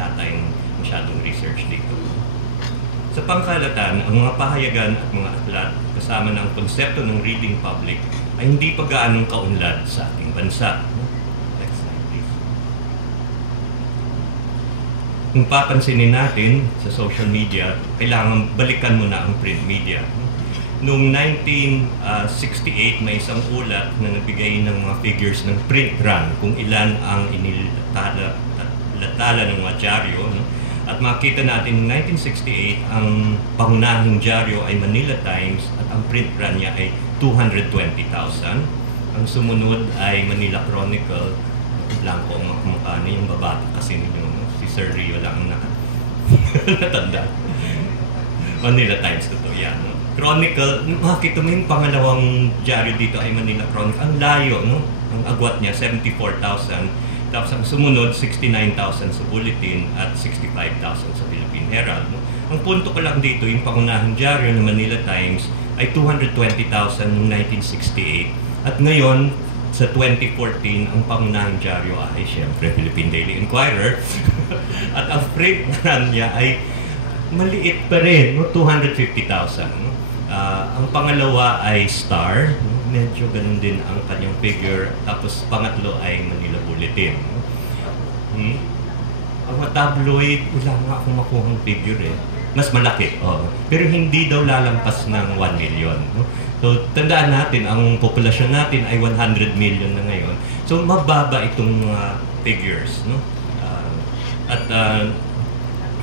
wala tayong masyadong research dito. Sa pangkalatan, ang mga pahayagan at mga aklat kasama ng konsepto ng reading public ay hindi pa gaanong kaunlad sa ating bansa. Next slide, please. Kung papansinin natin sa social media, kailangan balikan mo na ang print media. Noong 1968, may isang ulat na nagbigay ng mga figures ng print run, kung ilan ang inilatala ng mga dyaryo. No? At makita natin, noong 1968, ang pangunahing dyaryo ay Manila Times at ang print run niya ay 220,000. Ang sumunod ay Manila Chronicle. Blanco ang makamukha niya, yung babata kasi ninyo. No? Si Sir Rio lang ang natanda. Manila Times ito, yan. No? Chronicle, makita mo yung pangalawang dyaryo dito ay Manila Chronicle. Ang layo, no? Ang agwat niya, 74,000. Tapos ang sumunod, 69,000 sa Bulletin at 65,000 sa Philippine Herald. No? Ang punto ko lang dito, yung pangunahing dyaryo ng Manila Times ay 220,000 noong 1968. At ngayon, sa 2014, ang pangunahing dyaryo ay siyempre Philippine Daily Inquirer. At ang print run niya ay maliit pa rin, no? 250,000. No? Ang pangalawa ay Star, no? Medyo ganun din ang kanyang figure. Tapos pangatlo ay Manila Bulletin. No? Ang mga tabloid, wala nga akong makuhang figure eh. Mas malaki, pero hindi daw lalampas ng 1 million. No? So, tandaan natin, ang populasyon natin ay 100 million na ngayon. So, mababa itong figures. No?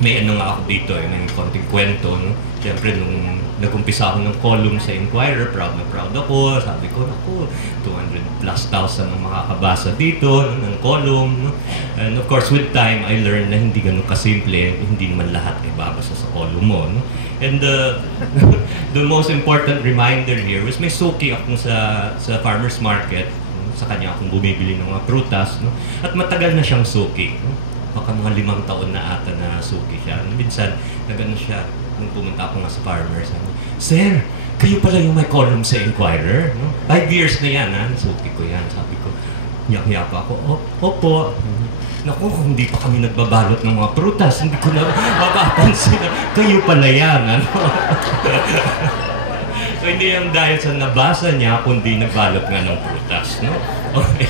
May ano nga ako dito, may konting kwento. No? Siyempre, nung nag-umpisa ako ng column sa Inquirer, proud na proud ako. Sabi ko, naku, 200,000+ ang makakabasa dito ng column. No? And of course, with time, I learned na hindi ganun kasimple, hindi naman lahat ay babasa sa column mo. No? And the most important reminder here was may suki ako sa farmer's market. No? Sa kanya akong bumibili ng mga prutas. No? At matagal na siyang suki. No? Baka mga 5 taon na ata na suki siya. Minsan, nagano siya, nung pumunta ako nga sa farmer, sabi, Sir, kayo pala yung may column sa Inquirer? No? 5 years na yan, ha? Nasuki ko yan. Sabi ko, nyak-nyak ako, opo. Naku, hindi pa kami nagbabalot ng mga prutas. Hindi ko na mapapansin. Kayo pala yan, ano? So, hindi yung dahil sa nabasa niya, kundi nagbalot nga ng prutas, no? Okay.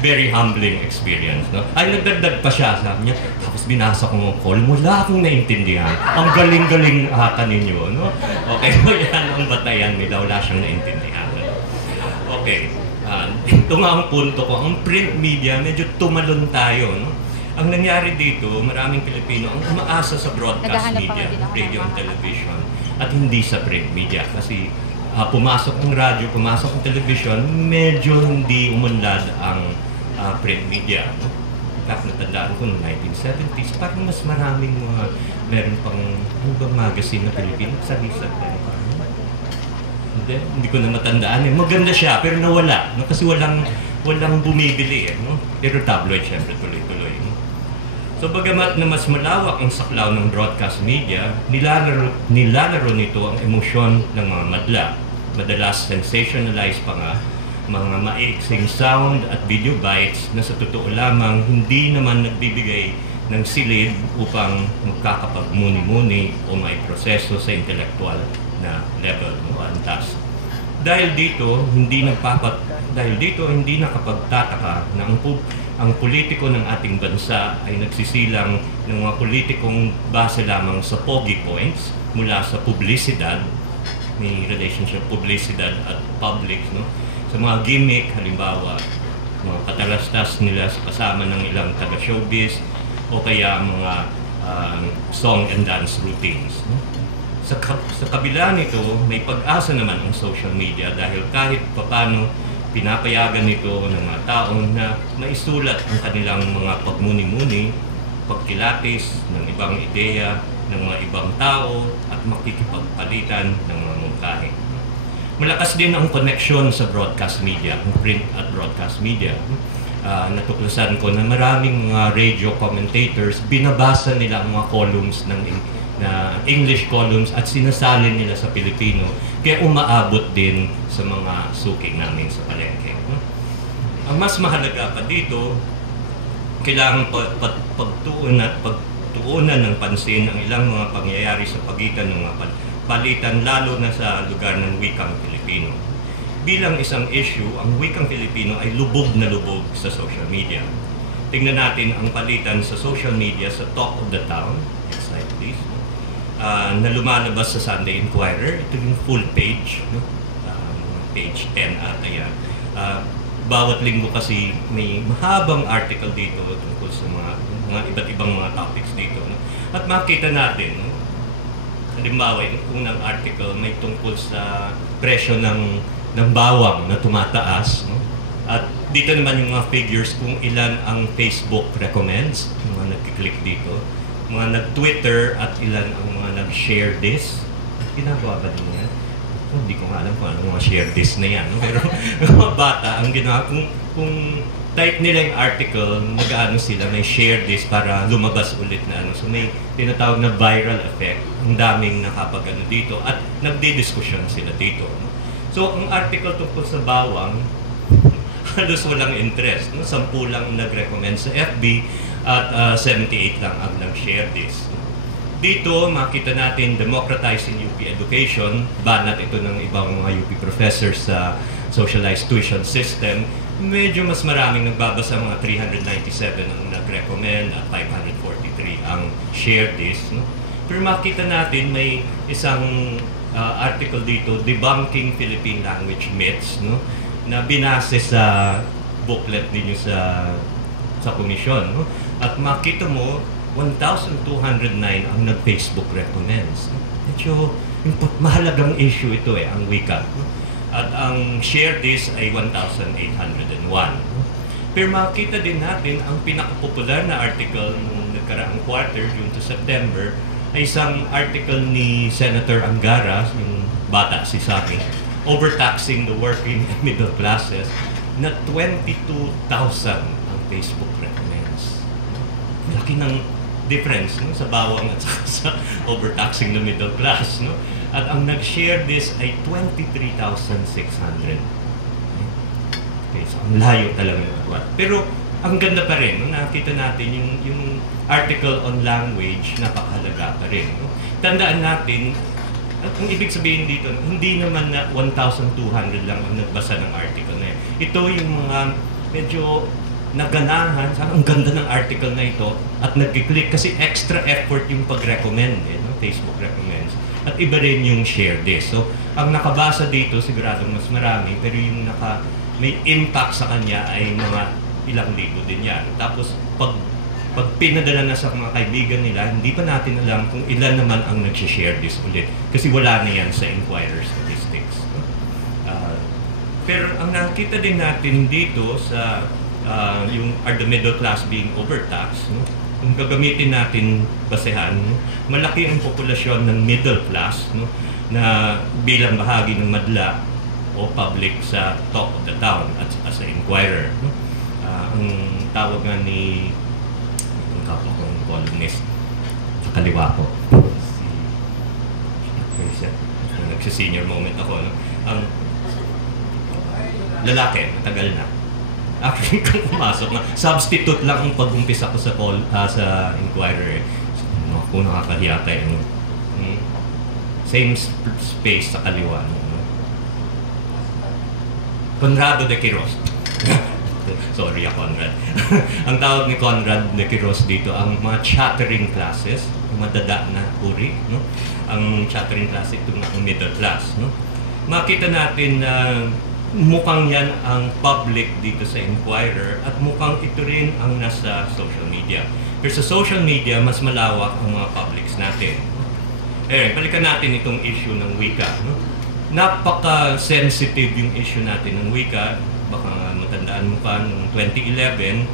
Very humbling experience, no? Ay, nagdagdag pa siya, sabi niya, tapos binasa ko ng call, wala akong naintindihan. Ang galing-galing ata ninyo, no? Okay, so yan ang batayan nila, wala siyang naintindihan. Okay, ito nga ang punto ko, ang print media, medyo tumalon tayo, no? Ang nangyari dito, maraming Pilipino ang umaasa sa broadcast media, radio and television, at hindi sa print media, kasi pumasok ang radyo, pumasok ang television, medyo hindi umunlad ang print media. No? In fact, natandaan ko noong 1970s, parang mas maraming meron pang hanggang magazine na Pilipino, sa-lisag tayo pa. Hindi ko na matandaan eh. Maganda siya, pero nawala. No? Kasi walang bumibili eh. No? Pero tabloid, syempre, tuloy-tuloy. No? So, bagamat na mas malawak ang saklaw ng broadcast media, nilalaro nito ang emosyon ng mga madla. Madalas sensationalized pa nga, mga maiksing sound at video bites na sa totoo lamang hindi naman nagbibigay ng silid upang magkakapagmuni-muni o may proseso sa intelektual na level o antas. Dahil dito, hindi nakapagtataka na ang politiko ng ating bansa ay nagsisilang ng mga politikong base lamang sa pogi points mula sa publisidad, may relationship publicidad at public, no? Sa mga gimmick, halimbawa, mga katalastas nila sa kasama ng ilang taga-showbiz o kaya mga song and dance routines. No? Sa kabila nito, may pag-asa naman ang social media dahil kahit papano pinapayagan nito ng mga tao na maisulat ang kanilang mga pagmuni-muni, pagkilatis ng ibang ideya ng mga ibang tao at makikipagpalitan ng mga mungkahi. Malakas din ang connection sa broadcast media, print at broadcast media. Natuklasan ko na maraming mga radio commentators, binabasa nila ang mga columns ng English columns at sinasalin nila sa Pilipino, kaya umaabot din sa mga suki namin sa palengke. Ang mas mahalaga pa dito, kailangan pagtuunan at pagtuunan ng pansin ang ilang mga pangyayari sa pagitan ng mga palitan, lalo na sa lugar ng wikang Pilipino. Bilang isang issue, ang wikang Pilipino ay lubog na lubog sa social media. Tingnan natin ang palitan sa social media sa Talk of the Town. Next slide, please. Na lumalabas sa Sunday Inquirer. Ito yung full page, no? Page 10 ata yan. Bawat linggo kasi may mahabang article dito tungkol sa mga iba't ibang mga topics dito. No? At makita natin, no? Halimbawa, yung unang article may tungkol sa presyo ng bawang na tumataas. No? At dito naman yung mga figures kung ilan ang Facebook recommends, yung mga nag-click dito, mga nag-Twitter at ilan ang mga nag-share this. Ginagawa ba din yan? Hindi ko nga alam kung ano mga share this na yan. No? Pero mga bata, ang ginawa, kung type nila yung article, nag-ano sila, may share this para lumabas ulit na ano. So may tinatawag na viral effect. Ang daming nakapag-ano dito at nagdi-diskusyon sila dito. No? So ang article tungkol sa bawang, halos walang interest. No? 10 lang nag-recommend sa FB at 78 lang ang nag-share this. Dito, makita natin democratizing UP education. Banat ito ng ibang mga UP professors sa socialized tuition system. Medyo mas maraming nagbabasa, mga 397 ang nag-recommend at 543 ang share this. No? Pero makita natin may isang article dito, Debunking Philippine Language Myths, no? Na binase sa booklet ninyo sa komisyon. No? At makita mo, 1,209 ang nag-Facebook recommends. Medyo mahalagang issue ito ang wika. At ang share this ay 1,801. Pero makita din natin ang pinakapopular na article noong nagkaraang quarter, June to September, ay isang article ni Senator Angara, yung bata si Sami, overtaxing the working and middle classes, na 22,000 ang Facebook recommends. Laki ng difference, no, sa bawang at sa overtaxing the middle class, no? At ang nag-share this ay 23,600. Okay, so ang layo talaga ng. Pero ang ganda pa rin, no? Nakita natin yung article on language, napakahalaga pa rin. No? Tandaan natin, at ang ibig sabihin dito, hindi naman na 1,200 lang ang nagbasa ng article na yan. Ito yung mga medyo naganahan, ang ganda ng article na ito at nag-click kasi extra effort yung pag-recommend, no? Facebook recommends. At iba rin yung share this. So, ang nakabasa dito, siguradong mas marami, pero yung may impact sa kanya ay mga ilang libo din yan. Tapos, pag pinadala na sa mga kaibigan nila, hindi pa natin alam kung ilan naman ang nag-share this ulit. Kasi wala na yan sa Inquirer statistics. No? Pero ang nakita din natin dito sa yung are the middle class being overtaxed, no? Kung gagamitin natin basehan, no? Malaki ang populasyon ng middle class, no? Na bilang bahagi ng madla o public sa Talk of the Town at as a Inquirer. No? Ang tawag nga ni ang kapwa kong columnist sa kaliwa ko, nagsi-senior moment ako, no? Ang lalaki, matagal na. Actually, kung pumasok na, substitute lang ang pag-umpisa ko sa Inquirer. Ako, nakakahiya tayo. Same space sa kaliwa. Conrado de Quiros. Sorry, Conrad. Ang tawag ni Conrad de Quiros dito, ang mga chattering classes, madada na uri. No? Ang chattering class, ito nga ang middle class. No? Makita natin na mukhang yan ang public dito sa Inquirer at mukhang ito rin ang nasa social media. Pero sa social media, mas malawak ang mga publics natin. Balikan natin itong issue ng wika. No? Napaka-sensitive yung issue natin ng wika. Baka matandaan mo pa, noong 2011,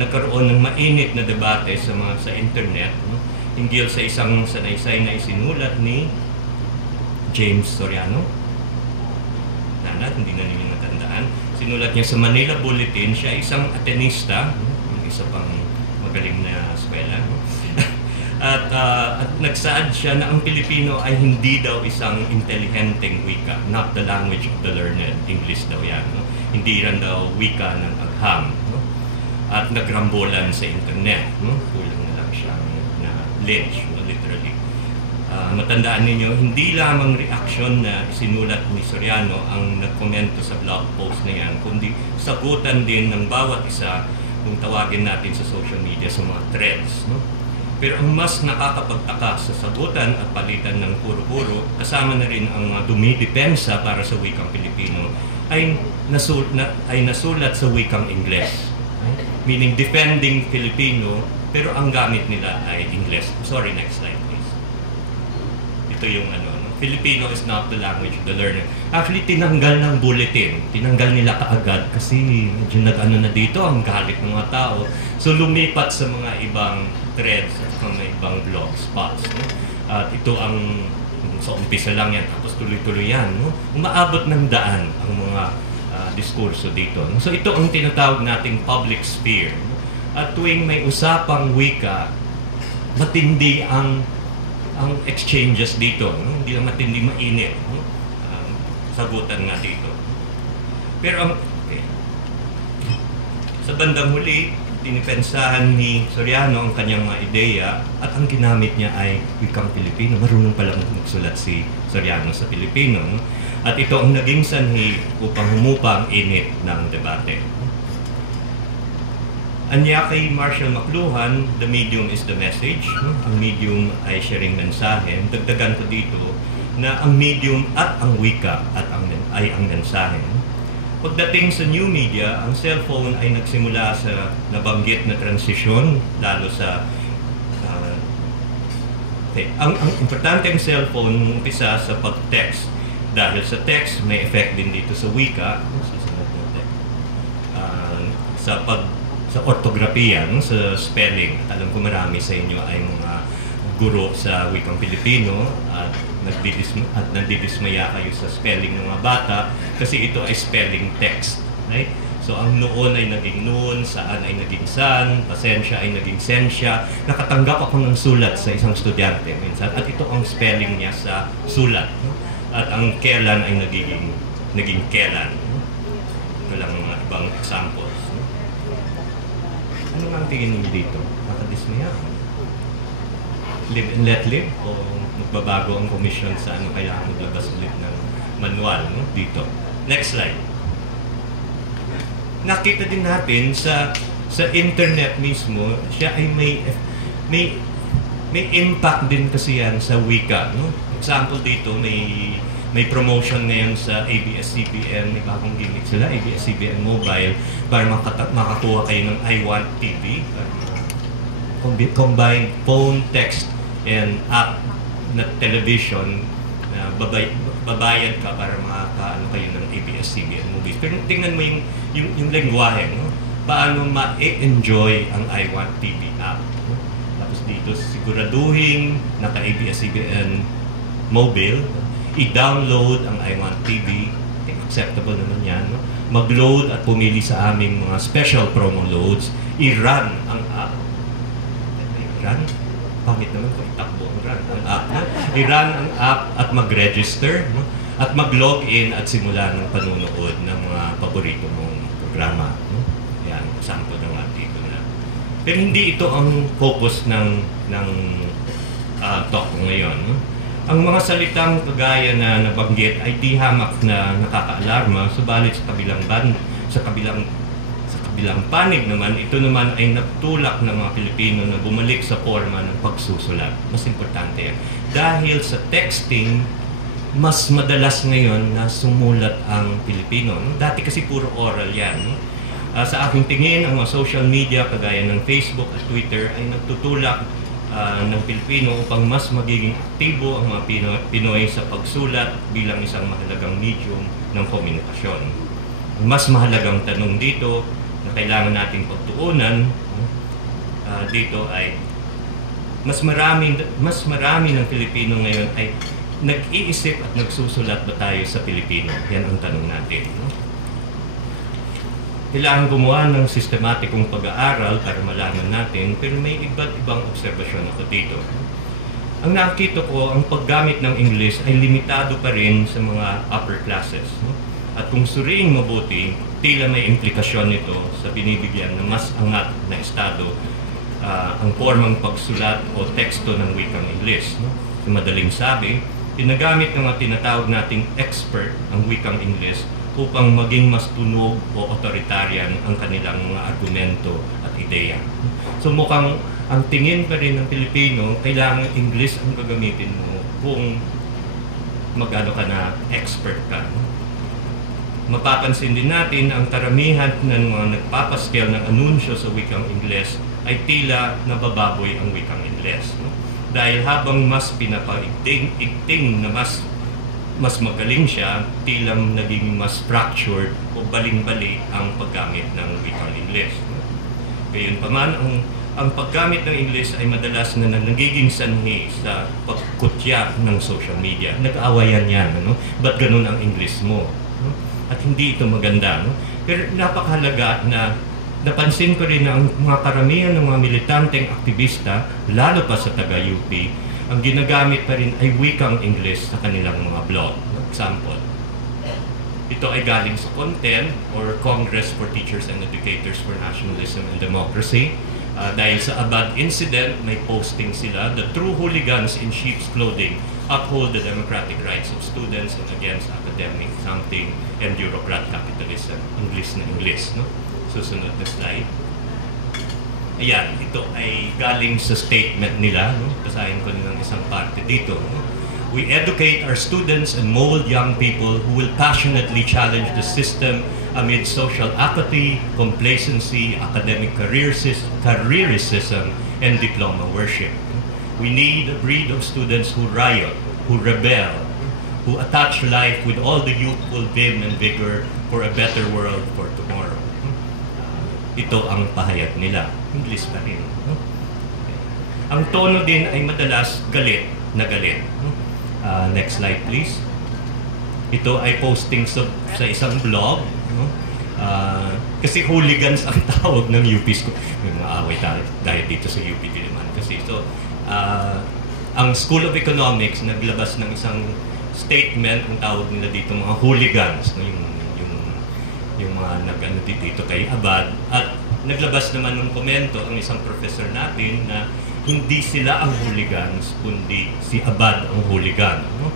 nagkaroon ng mainit na debate sa internet, no? Hinggil sa isang sanaysay na isinulat ni James Soriano. Hindi na ninyo natandaan. Sinulat niya sa Manila Bulletin, siya isang Atenista, yung isa pang magaling na eskwela. At nagsaad siya na ang Pilipino ay hindi daw isang intelihenteng wika, not the language of the learned, English daw yan. No? Hindi rin daw wika ng agham. No? At nagrambolan sa internet. No? Kulang na lang siyang lynch, literally. Matandaan ninyo, hindi lamang reaksyon na isinulat ni Soriano ang nagkomento sa blog post na yan, kundi sagutan din ng bawat isa kung tawagin natin sa social media sa mga threads. No? Pero ang mas nakakapagtaka sa sagutan at palitan ng puro-puro, kasama na rin ang mga dumidepensa para sa wikang Pilipino, ay nasulat sa wikang Ingles. Meaning defending Filipino, pero ang gamit nila ay Ingles. Sorry, next slide please. Ito yung Filipino is not the language of the learner. Actually, tinanggal ng bulletin. Tinanggal nila kaagad kasi medyo na dito ang galit ng mga tao. So lumipat sa mga ibang threads at mga ibang blog spots. No? At ito ang sa umpisa lang yan, tapos tuloy-tuloy yan. No? Umaabot ng daan ang mga diskurso dito. No? So ito ang tinatawag nating public sphere. No? At tuwing may usapang wika, matindi ang exchanges dito, no? Hindi lang matindi, mainit, no? Sagutan nga dito. Pero sa bandang huli, dinipensahan ni Soriano ang kanyang mga ideya at ang ginamit niya ay wikang Pilipino. Marunong palang magsulat si Soriano sa Pilipino. No? At ito ang naging sanhi upang humupa ang init ng debate. Anya kay Marshall McLuhan, the medium is the message. Ang medium ay sharing mensahe. Dagdagan ko dito na ang medium at ang wika ay ang mensahe. Pagdating sa new media, ang cellphone ay nagsimula sa nabanggit na transisyon, lalo sa ang importante ang cellphone umpisa sa pag-text. Dahil sa text, may effect din dito sa wika, sa ortografiya, sa spelling. At alam ko marami sa inyo ay mga guro sa wikang Pilipino at nandidismaya kayo sa spelling ng mga bata kasi ito ay spelling text. Right? So ang noon ay naging noon, saan ay naging san, pasensya ay naging sensya. Nakatanggap ako ng sulat sa isang estudyante minsan at ito ang spelling niya sa sulat. At ang kailan ay naging kailan. Ito lang mga ibang examples. Ano ang tingin niyo dito? Nakadismaya? Live and let live? O magbabago ang komisyon sa kailangan maglabas ulit ng manual dito? Next slide. Nakita din natin sa internet mismo, siya ay may impact din kasi yan sa wika. No? Example dito, may promotion ngayon sa ABS-CBN, may bagong gimmick sila, ABS-CBN Mobile, para makakuha kayo ng I Want TV, combined phone, text, and app na television, na babayad ka para makakaano kayo ng ABS-CBN movies. Pero tingnan mo yung lengguwahe, no? Paano ma-enjoy ang I Want TV app. No? Tapos dito, siguraduhin naka-ABS-CBN mobile, i-download ang I Want TV, acceptable naman yan, no? Mag-load at pumili sa aming mga special promo loads, i-run ang app. I-run? Pangit naman kung itakbo ang app. No? I-run ang app at mag-register, no? At mag-log in at simula ng panunood ng mga paborito mong programa. No? Yan, sample na nga dito na. Pero hindi ito ang focus ng talk ko ngayon. No? Ang mga salitang kagaya na nabanggit ay di hamak na nakakaalarma, subalit sa kabilang panig naman, ito naman ay nagtulak ng mga Pilipino na bumalik sa forma ng pagsusulat. Mas importante yan. Dahil sa texting, mas madalas ngayon na sumulat ang Pilipino. Dati kasi puro oral yan. Sa aking tingin, ang mga social media kagaya ng Facebook at Twitter ay nagtutulak ng Pilipino upang mas magiging aktibo ang mga Pinoy sa pagsulat bilang isang mahalagang medium ng komunikasyon. Ang mas mahalagang tanong dito na kailangan nating pagtuunan dito ay mas marami ng Pilipino ngayon ay nag-iisip at nagsusulat ba tayo sa Pilipino? Yan ang tanong natin. No? Kailangan gumawa ng sistematikong pag-aaral para malaman natin, pero may iba't ibang obserbasyon ako dito. Ang nakita ko, ang paggamit ng English ay limitado pa rin sa mga upper classes. No? At kung suriing mabuti, tila may implikasyon nito sa binibigyan ng mas angat na estado ang formang pagsulat o teksto ng wikang Ingles. No? So, madaling sabi, ginagamit ng mga tinatawag nating expert ang wikang Ingles upang maging mas tunog o authoritarian ang kanilang mga argumento at ideya. So mukhang ang tingin pa rin ng Pilipino, kailangan English ang gagamitin mo kung magano ka na expert ka. Mapapansin din natin ang karamihan ng mga nagpapaskel ng anunsyo sa wikang Ingles ay tila nabababoy ang wikang Ingles. No? Dahil habang mas pinapaigting na mas magaling siya, tilang naging mas fractured o baling-bali ang paggamit ng wikang Ingles. No? Gayunpaman, ang paggamit ng Ingles ay madalas na nagiging sanhi sa pagkutya ng social media. Nag-aawayan yan, ano? Ba't ganun ang Ingles mo? No? At hindi ito maganda. No? Pero napakahalaga na napansin ko rin na ang mga karamihan ng mga militanteng aktivista, lalo pa sa taga-UP, ang ginagamit pa rin ay wikang Ingles sa kanilang mga blog. Example, ito ay galing sa Content or Congress for Teachers and Educators for Nationalism and Democracy. Dahil sa Abad incident, may posting sila, "The true hooligans in sheep's clothing uphold the democratic rights of students and against academic something and bureaucrat capitalism." English na English, no? Susunod na slide. Ayan, ito ay galing sa statement nila, no? Basahin ko nilang isang parte dito. No? "We educate our students and mold young people who will passionately challenge the system amid social apathy, complacency, academic careerism, and diploma worship. We need a breed of students who riot, who rebel, who attach life with all the youthful vim and vigor for a better world for tomorrow." Ito ang pahayag nila. English pa rin. No? Ang tono din ay madalas galit na galit. No? Next slide please. Ito ay posting sa isang blog. No? Kasi hooligans ang tawag ng UP School. May mga away tayo dahil dito sa UP din naman. Kasi so, ang School of Economics naglabas ng isang statement, ang tawag nila dito mga hooligans. No? Yung mga nag-ano dito kay Abad, at naglabas naman ng komento ang isang professor natin na hindi sila ang hooligans, kundi si Abad ang hooligan. No?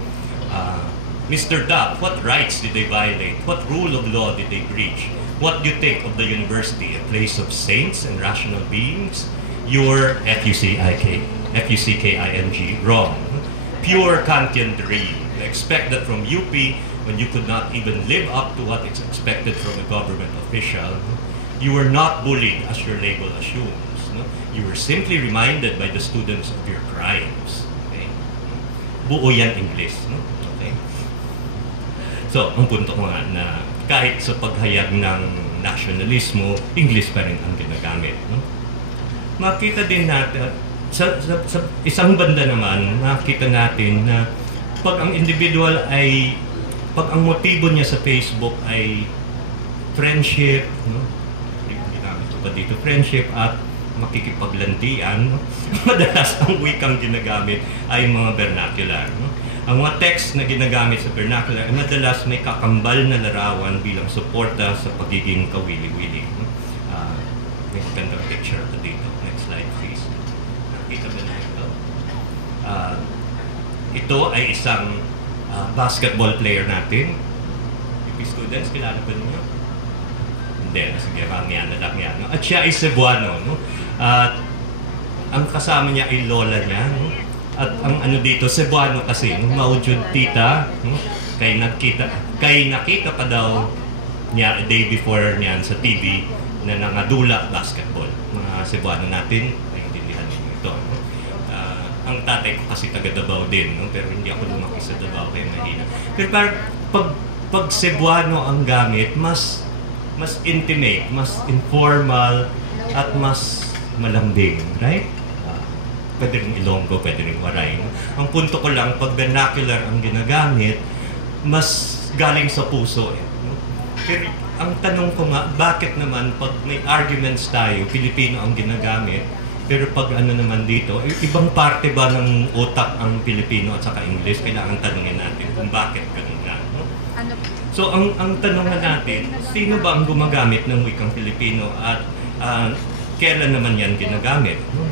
Mr. Duck, what rights did they violate? What rule of law did they breach? What do you think of the university? A place of saints and rational beings? You're F-U-C-K-I-N-G, wrong. Pure Kantian dream. Expect that from UP when you could not even live up to what is expected from a government official. You were not bullied as your label assumes. No? You were simply reminded by the students of your crimes. Okay? Buo yan English. No? Okay? So, ang punto ko nga na kahit sa paghayag ng nationalismo, English pa rin ang ginagamit. No? Makita din natin, sa isang banda naman, makita natin na pag ang individual ay pag ang motibo niya sa Facebook ay friendship, no? Ginamit ko pa dito, friendship at makikipaglandian, no? Madalas ang wikang ginagamit ay mga vernacular. No? Ang mga text na ginagamit sa vernacular ay madalas may kakambal na larawan bilang suporta sa pagiging kawili-wili. No? May gandang picture ito dito. Next slide please. Nakita ba na ito? Ito ay isang basketball player natin. UP students, kilala ba niyo? Hindi, sige, yan na lang yan. No? At siya ay Cebuano. No? At ang kasama niya ay lola niya. No? At ang ano dito, Cebuano kasi, no? Maudjud tita, no? kay nakita pa daw niya a day before niyan sa TV na nangadula basketball. Mga Cebuano natin, naiintindihan niyo ito. No? Ang tatay ko kasi taga Davao din, no? Pero hindi ako lumaki sa Davao kaya mahina. Pero pag Cebuano ang gamit, mas intimate, mas informal, at mas malambing, right? Pwede rin Ilonggo, pwede rin Waray. No? Ang punto ko lang, pag vernacular ang ginagamit, mas galing sa puso. No? Pero ang tanong ko nga, bakit naman pag may arguments tayo, Pilipino ang ginagamit, pero pag ano naman dito, ibang parte ba ng utak ang Pilipino at saka English? Kailangan tanungin natin kung bakit ganun nga. No? So ang tanong natin, sino ba ang gumagamit ng wikang Pilipino? At kailan naman yan ginagamit. No?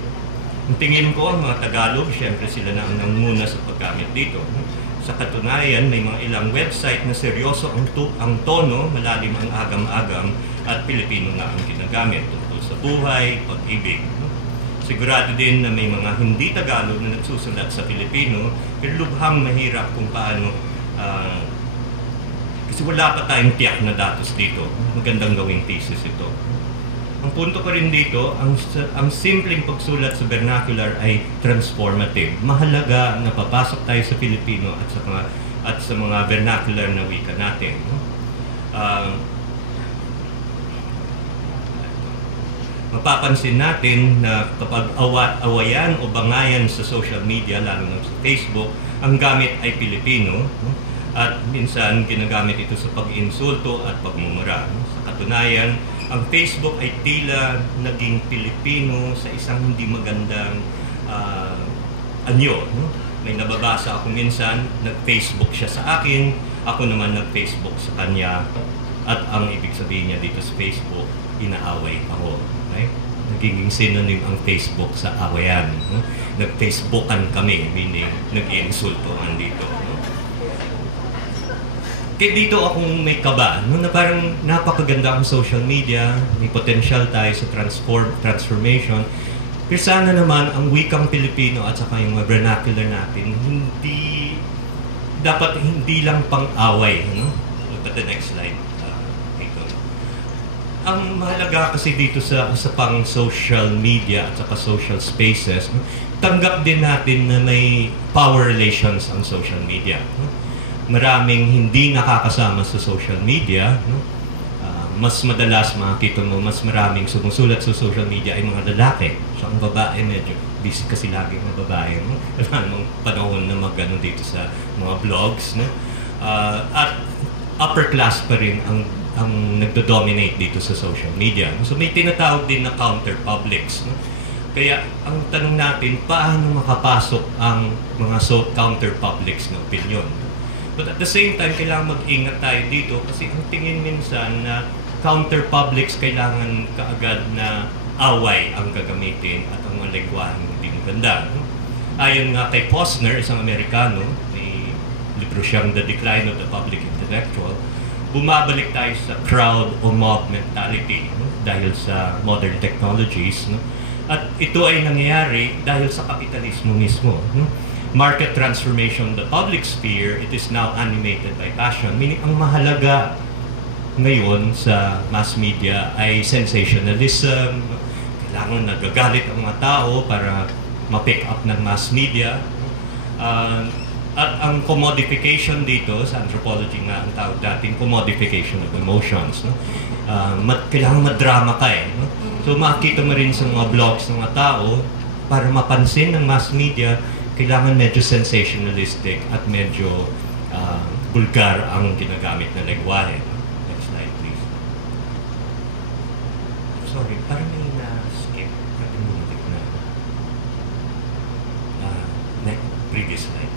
Ang tingin ko, ang mga Tagalog, syempre sila na ang nanguna sa paggamit dito. No? Sa katunayan, may mga ilang website na seryoso ang tono, malalim ang agam-agam, at Pilipino na ang ginagamit tungkol sa buhay, pag-ibig. No? Sigurado din na may mga hindi Tagalog na nagsusulat sa Pilipino, pero lubhang mahirap kung paano, kasi wala pa tayong tiyak na datos dito. Magandang gawing thesis ito. Ang punto ko rin dito, ang simpleng pagsulat sa vernacular ay transformative. Mahalaga na papasok tayo sa Filipino at sa mga vernacular na wika natin. Mapapansin natin na kapag awayan o bangayan sa social media, lalo na sa Facebook, ang gamit ay Pilipino. At minsan ginagamit ito sa pag-insulto at pagmumura. Sa katunayan, ang Facebook ay tila naging Pilipino sa isang hindi magandang anyo. No? May nababasa ako minsan, nag-Facebook siya sa akin, ako naman nag-Facebook sa kanya, at ang ibig sabihin niya dito sa Facebook, inaaway ako. Right? Naging synonym ang Facebook sa awayan. No? Nag-Facebookan kami, meaning nag-iinsultoan dito. No? Kaya dito akong may kaba, no, na parang napakaganda ang social media, may potential tayo sa transformation. Pero sana naman ang wikang Pilipino at saka yung mga vernacular natin, dapat hindi lang pang-away. No? Look at the next slide. Ang mahalaga kasi dito sa pang social media at saka social spaces, no, tanggap din natin na may power relations ang social media. No? Maraming hindi nakakasama sa social media, no? Mas madalas makikita mo, mas maraming sumusulat sa social media ay mga lalaki. So ang babae medyo busy kasi lagi mga babae. No? Wala namang panahon na mag-ano dito sa mga blogs. No? At upper class pa rin ang nagdo-dominate dito sa social media. So may tinatawag din na counter-publics. No? Kaya ang tanong natin, paano makapasok ang mga counter-publics na opinion? But at the same time, kailangan mag-ingat tayo dito kasi ang tingin minsan na counter-publics kailangan kaagad na away ang gagamitin at ang mga lengguwaheng hindi maganda. No? Ayon nga kay Posner, isang Amerikano, may libro siyang The Decline of the Public Intellectual, bumabalik tayo sa crowd o mob mentality, no? Dahil sa modern technologies. No? At ito ay nangyayari dahil sa kapitalismo mismo. No? Market transformation, the public sphere, it is now animated by passion. Meaning, ang mahalaga ngayon sa mass media ay sensationalism. Kailangan nagagalit ang mga tao para ma-pick up ng mass media. At ang commodification dito, sa anthropology nga ang tawag dating commodification of emotions. No? Kailangan madrama ka eh. No? So makikita mo rin sa mga blogs ng mga tao, para mapansin ng mass media, kailangan medyo sensationalistic at medyo vulgar ang ginagamit na lengguwahe. Next slide, please. Sorry, parang may na-skip. Previous slide.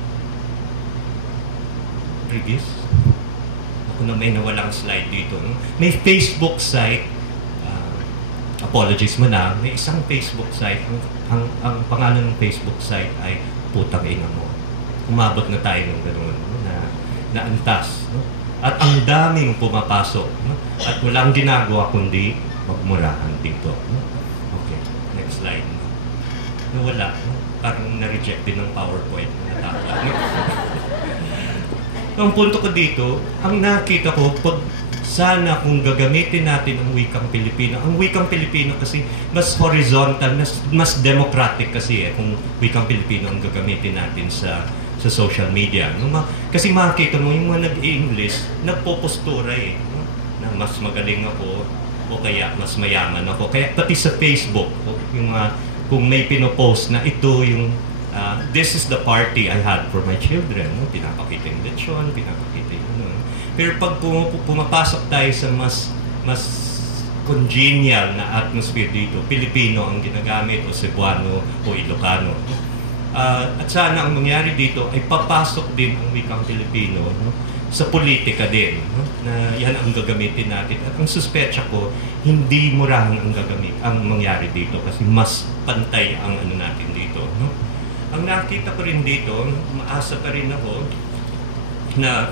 Previous? Ako na may nawalang slide dito. No? May Facebook site. Apologies mo na. May isang Facebook site. Ang pangalan ng Facebook site ay Putang Ina Mo. Umabot na tayo ng gano'n, no? na antas. No? At ang daming pumapasok. No? At walang ginagawa kundi magmurahan dito. No? Okay, next slide. No? Wala. No? Parang na-reject din ng PowerPoint. No? Ang punto ko dito, ang nakita ko, sana kung gagamitin natin ang wikang Pilipino. Ang wikang Pilipino kasi mas horizontal, mas democratic kasi kung wikang Pilipino ang gagamitin natin sa social media. Kasi makikita mo yung mga nag-i-English, nagpopostura no? Na mas magaling ako o kaya mas mayaman ako. Kaya pati sa Facebook, yung, kung may pinopost na ito yung this is the party I had for my children. No? Pinapakita yung lechon, pinapakita yung pero pag pumapasok tayo sa mas congenial na atmosphere dito, Pilipino ang ginagamit o Cebuano o Ilocano. At sana ang mangyari dito ay papasok din ang wikang Pilipino, no? sa politika din, no? Na yan ang gagamitin natin. At ang suspecha ko, hindi murahan ang mangyari dito kasi mas pantay ang ano natin dito, no? Ang nakita ko rin dito, maasa pa rin ako na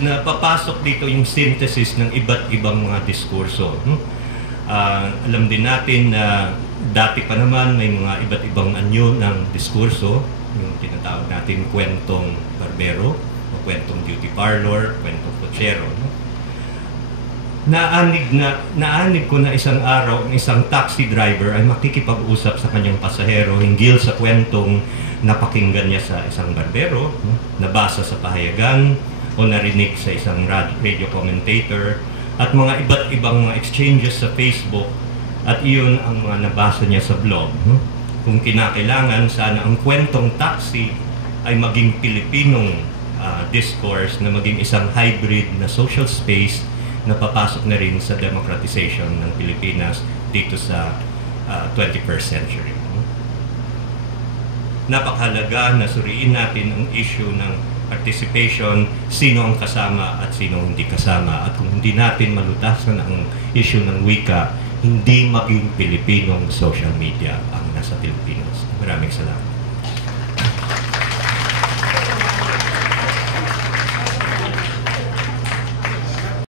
na papasok dito yung synthesis ng iba't ibang mga diskurso, no? Alam din natin na dati pa naman may mga iba't ibang anyo ng diskurso, yung tinatawag natin kwentong barbero, o kwentong beauty parlor, kwentong kutsero, no? Naanig ko na isang araw ang isang taxi driver ay makikipag-usap sa kanyang pasahero hinggil sa kwentong napakinggan niya sa isang barbero, no? Nabasa sa pahayagan o narinig sa isang radio commentator at mga iba't ibang mga exchanges sa Facebook, at iyon ang mga nabasa niya sa blog, no? Kung kinakailangan, sana ang kwentong taxi ay maging Pilipinong discourse, na maging isang hybrid na social space na papasok na rin sa democratization ng Pilipinas dito sa 21st century. Napakahalaga na suriin natin ang issue ng participation, sino ang kasama at sino hindi kasama. At kung hindi natin malutasan ang issue ng wika, hindi maging Pilipinong social media ang nasa Pilipinas. Maraming salamat.